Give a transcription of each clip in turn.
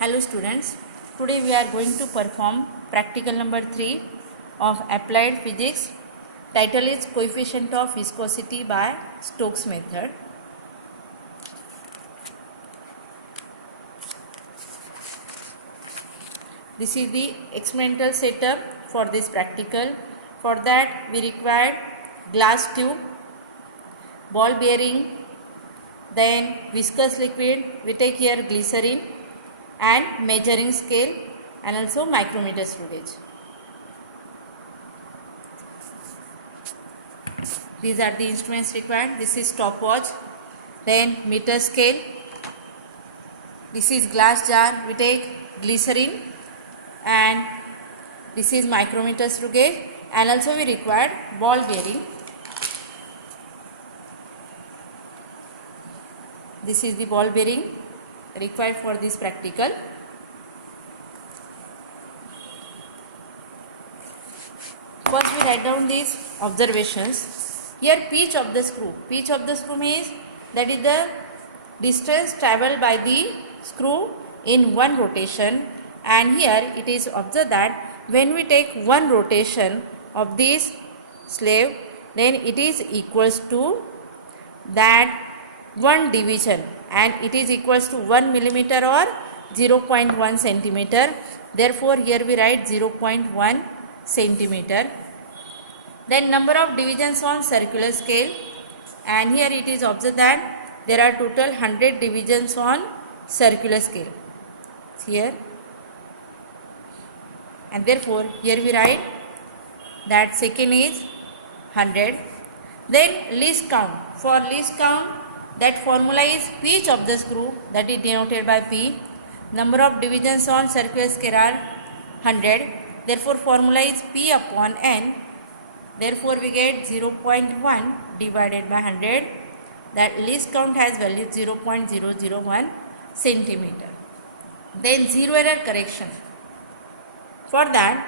Hello students, today we are going to perform practical number 3 of applied physics. Title is coefficient of viscosity by Stokes method. This is the experimental setup for this practical. For that we require glass tube, ball bearing, then viscous liquid, we take here glycerin, and measuring scale and also micrometer screw gauge. These are the instruments required. This is stopwatch, then meter scale. This is glass jar, we take glycerin, and this is micrometer screw gauge, and also we required ball bearing. This is the ball bearing required for this practical. First we write down these observations. Here pitch of the screw. Pitch of the screw means that is the distance travelled by the screw in one rotation, and here it is observed that when we take one rotation of this slave, then it is equals to that one division, and it is equals to 1 millimeter or 0.1 centimeter. Therefore here we write 0.1 centimeter. Then number of divisions on circular scale, and here it is observed that there are total 100 divisions on circular scale here, and therefore here we write that second is 100. Then least count. For least count, that formula is pitch of the screw, that is denoted by P. Number of divisions on circular scale are 100. Therefore formula is P upon N. Therefore we get 0.1 divided by 100. That least count has value 0.001 centimeter. Then zero error correction. For that,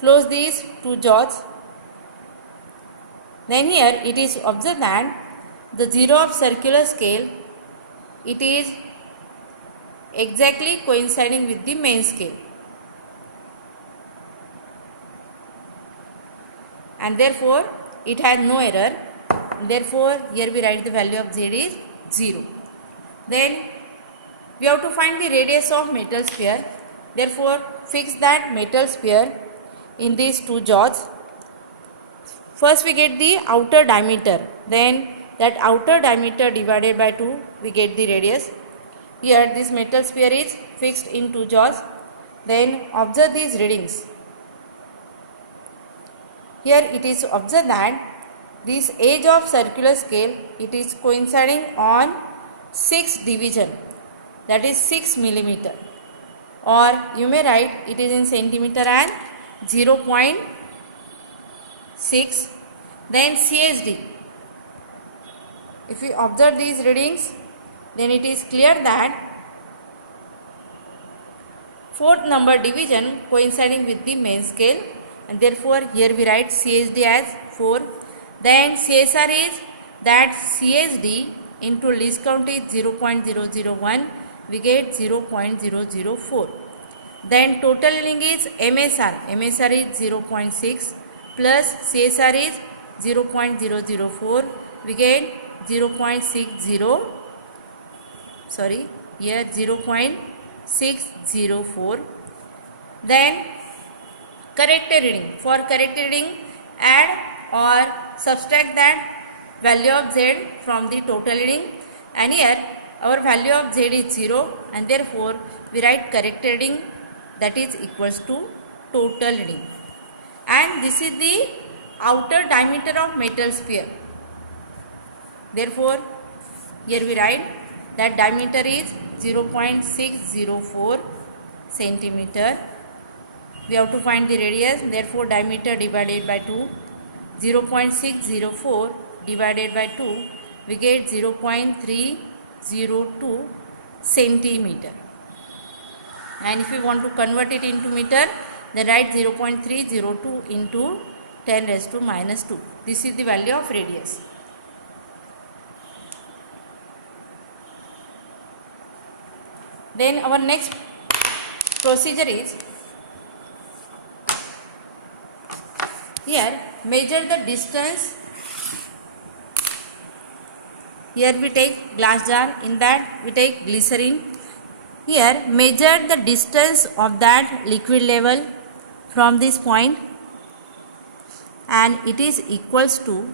close these two jaws. Then here it is observed that the zero of circular scale, it is exactly coinciding with the main scale, and therefore it has no error. Therefore here we write the value of Z is 0. Then we have to find the radius of metal sphere. Therefore fix that metal sphere in these two jaws. First we get the outer diameter, then that outer diameter divided by 2, we get the radius. Here this metal sphere is fixed in two jaws. Then observe these readings. Here it is observed that this edge of circular scale, it is coinciding on 6 division, that is 6 millimeter, or you may write it is in centimeter and 0.6. Then CSD. If we observe these readings, then it is clear that fourth number division coinciding with the main scale, and therefore here we write CSD as 4. Then CSR is that CSD into least count is 0.001, we get 0.004. Then total yielding is MSR. MSR is 0.6 plus CSR is 0.004, we get 0.604. Then corrected reading. For corrected reading, add or subtract that value of Z from the total reading, and here our value of Z is 0, and therefore we write corrected reading, that is equals to total reading. And this is the outer diameter of metal sphere. Therefore here we write that diameter is 0.604 centimeter. We have to find the radius, therefore diameter divided by 2, 0.604 divided by 2, we get 0.302 centimeter. And if we want to convert it into meter, then write 0.302 into 10 raised to minus 2. This is the value of radius. Then our next procedure is, here measure the distance. Here we take glass jar, in that we take glycerin. Here measure the distance of that liquid level from this point, and it is equals to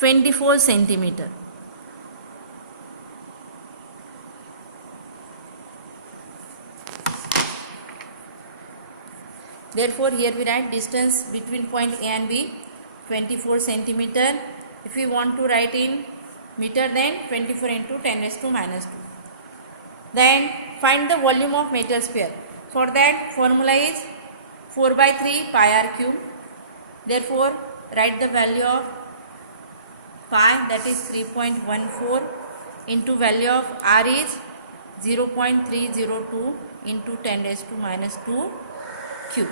24 centimeter. Therefore, here we write distance between point A and B 24 centimeter. If we want to write in meter, then 24 into 10 raised to minus 2. Then find the volume of metal sphere. For that, formula is 4 by 3 pi r cube. Therefore, write the value of pi, that is 3.14, into value of r is 0.302 into 10 raised to minus 2 cube.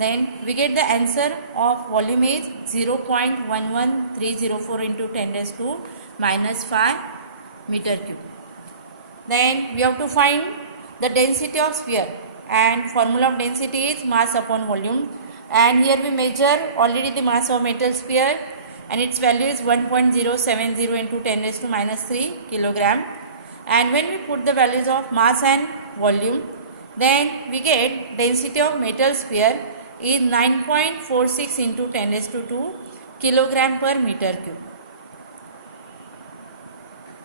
Then we get the answer of volume is 0.11304 into 10 raised to minus 5 meter cube. Then we have to find the density of sphere, and formula of density is mass upon volume. And here we measure already the mass of metal sphere, and its value is 1.070 into 10 raised to minus 3 kilogram. And when we put the values of mass and volume, then we get density of metal sphere is 9.46 into 10 raised to 2 kilogram per meter cube.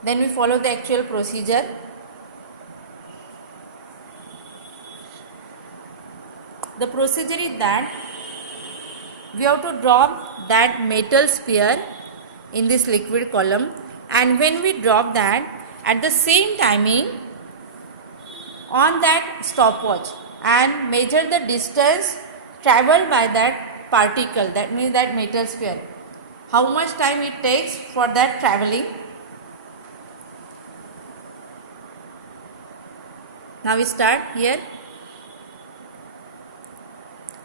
Then we follow the actual procedure. The procedure is that we have to drop that metal sphere in this liquid column, and when we drop that, at the same timing on that stopwatch and measure the distance traveled by that particle, that means that metal sphere, how much time it takes for that traveling. Now we start here.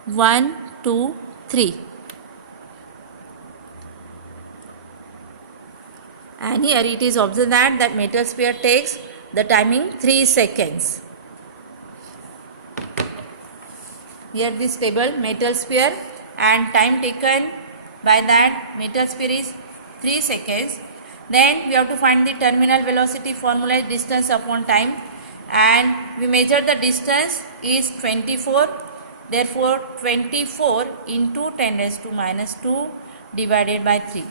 1, 2, 3. And here it is observed that metal sphere takes the timing 3 seconds. Here this table, metal sphere, and time taken by that metal sphere is 3 seconds. Then we have to find the terminal velocity. Formula is distance upon time, and we measure the distance is 24. Therefore 24 into 10 raised to minus 2 divided by 3.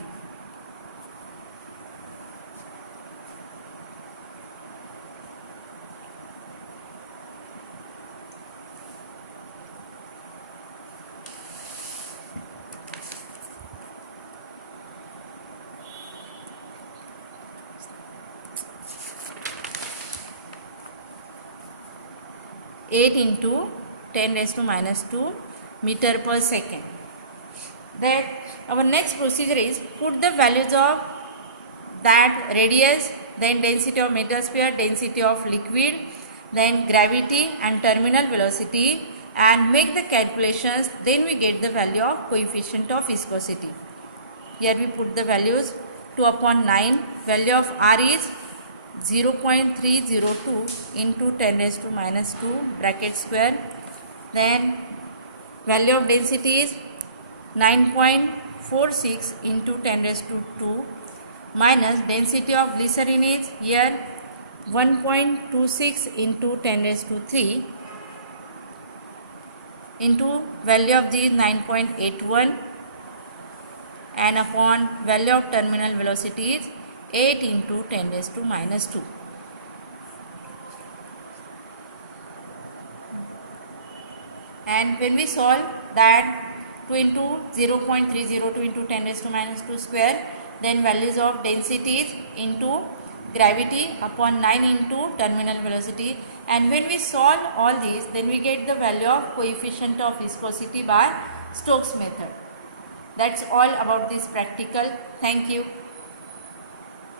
Eight into 10 raised to minus 2 meter per second. Then our next procedure is put the values of that radius, then density of metal sphere, density of liquid, then gravity and terminal velocity, and make the calculations. Then we get the value of coefficient of viscosity. Here we put the values 2 upon 9, value of r is 0.302 into 10 raised to minus 2 bracket square. Then value of density is 9.46 into 10 raised to 2 minus density of glycerin is here 1.26 into 10 raised to 3 into value of G is 9.81, and upon value of terminal velocity is 8 into 10 raised to minus 2. And when we solve that 2 into 0.302 into 10 raised to minus 2 square, then values of densities into gravity upon 9 into terminal velocity, and when we solve all these, then we get the value of coefficient of viscosity by Stokes method. That's all about this practical. Thank you.